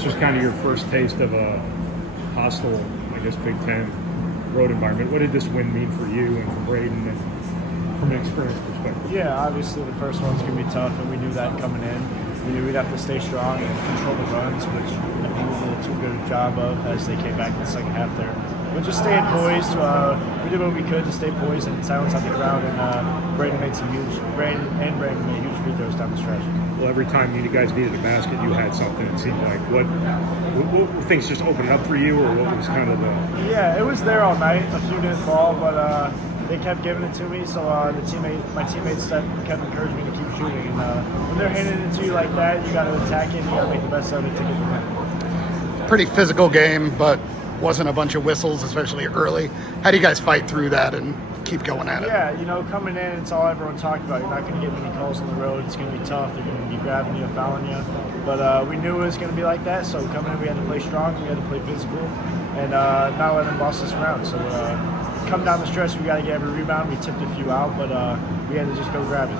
This was kind of your first taste of a hostile, I guess, Big Ten road environment. What did this win mean for you and for Braden and from an experience perspective? Yeah, obviously the first one's going to be tough, and we knew that coming in. We knew we'd have to stay strong and control the runs, which I think we did too good a job of as they came back in the second half there. But just staying poised, we did what we could to stay poised and silence out the crowd, and Braden made Braden made huge free throws down the stretch. Well, every time you guys needed a basket, you had something. It seemed like what things just opened up for you, or what was kind of the? Yeah, it was there all night. A few didn't fall, but they kept giving it to me. So my teammates kept encouraging me to keep shooting. And when they're handing it to you like that, you got to attack it. And you got to make the best of it to get the win. Pretty physical game, but wasn't a bunch of whistles, especially early. How do you guys fight through that and keep going at it? Yeah, coming in, it's all everyone talked about. You're not going to get many calls on the road. It's going to be tough. They're going to be grabbing you, fouling you. But we knew it was going to be like that. So coming in, we had to play strong. We had to play physical, and not let them boss us around. So come down the stretch, we got to get every rebound. We tipped a few out, but we had to just go grab it.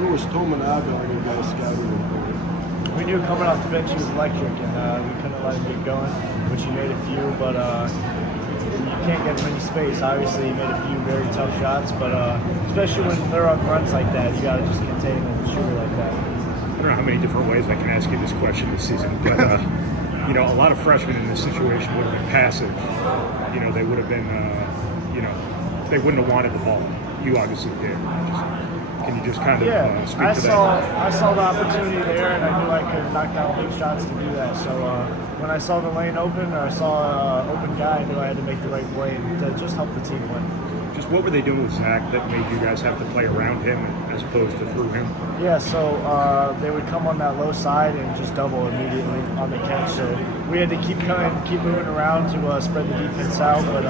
Where was Tominaga on you guys scouting? We knew coming off the bench he was electric, and we couldn't let him get going, which he made a few, but you can't get him any space. Obviously, he made a few very tough shots, but especially when they're on runs like that, you got to just contain them and shoot it like that. I don't know how many different ways I can ask you this question this season, but a lot of freshmen in this situation would have been passive. They would have been, they wouldn't have wanted the ball. You obviously did. Can you just kind of speak to that? I saw the opportunity there, and I knew I could knock down big shots to do that. So when I saw the lane open, or I saw an open guy, I knew I had to make the right play to just help the team win. Just what were they doing with Zach that made you guys have to play around him as opposed to through him? Yeah, so they would come on that low side and just double immediately on the catch. So we had to keep moving around to spread the defense out. But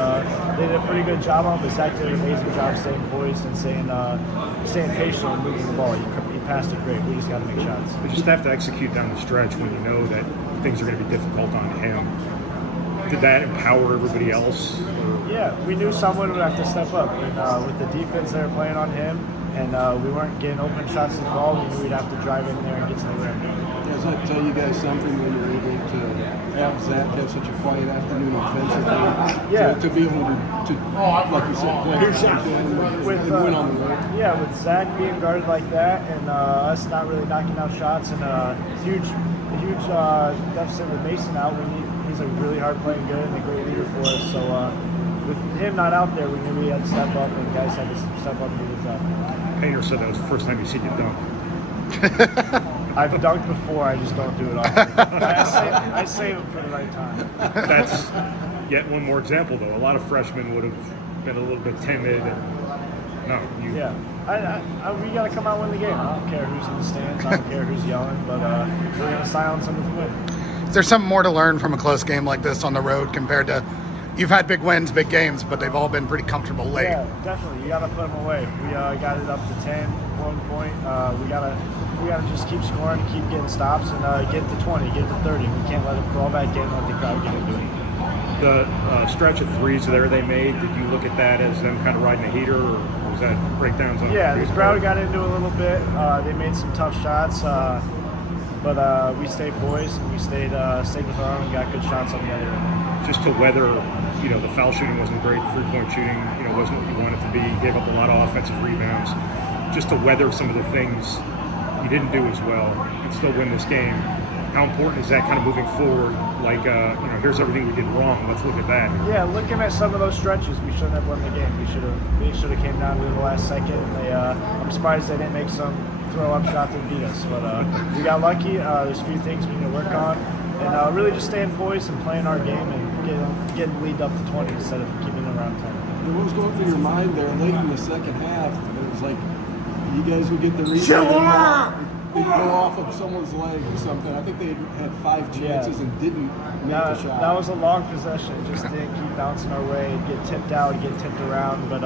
they did a pretty good job on it. But Zach did an amazing job staying poised and staying patient and moving the ball. He passed it great. We just got to make shots. You just have to execute down the stretch when you know that things are going to be difficult on him. Did that empower everybody else? Yeah, we knew someone would have to step up. And with the defense they were playing on him, and we weren't getting open shots to fall, we knew we'd have to drive in there and get to the rim. Does that tell you guys something when you're able to have Zach have such a quiet afternoon offensively? Yeah. To be able to like you said, play and win on the road? Yeah, with Zach being guarded like that and us not really knocking out shots and a huge deficit with Mason out, he's a really hard-playing good and a great leader for us. So with him not out there, we knew we had to step up, and guys had to step up and do the job. Painter said that was the first time you seen you dunk. I've dunked before, I just don't do it often. I save them for the right time. That's yet one more example, though. A lot of freshmen would have been a little bit timid. Yeah, we got to come out and win the game. I don't care who's in the stands. I don't care who's yelling, but we're going to silence them with the win. Is there something more to learn from a close game like this on the road compared to you've had big wins, big games, but they've all been pretty comfortable late? Yeah, definitely. You got to put them away. We got it up to 10 1 point. We got to just keep scoring, keep getting stops, and get to 20, get to 30. We can't let them crawl back in and let the crowd get into it. The stretch of threes there they made, did you look at that as them kind of riding a heater, or was that breakdowns on? Yeah, the crowd got into it a little bit. They made some tough shots, but we stayed poised and we stayed with our own and got good shots on the other end. Just to weather, the foul shooting wasn't great, three-point shooting, wasn't what you wanted to be. You gave up a lot of offensive rebounds. Just to weather some of the things you didn't do as well and still win this game. How important is that kind of moving forward? Like, here's everything we did wrong. Let's look at that. Yeah, looking at some of those stretches, we shouldn't have won the game. They should have came down to the last second. I'm surprised they didn't make some throw-up shots and beat us. But we got lucky. There's a few things we need to work on. And really just staying poised and playing our game and getting lead up to 20 instead of keeping it around 10. What was going through your mind there late in the second half? It was like you guys would get the rebound. They'd go off of someone's leg or something. I think they had 5 chances and didn't make the shot. That was a long possession. Just didn't keep bouncing our way, get tipped out, get tipped around. But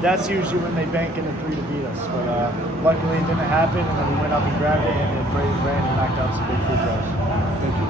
that's usually when they bank in the 3 to beat us. But luckily it didn't happen, and then we went up and grabbed it, and then Brandon knocked out some big free throws. Thank you.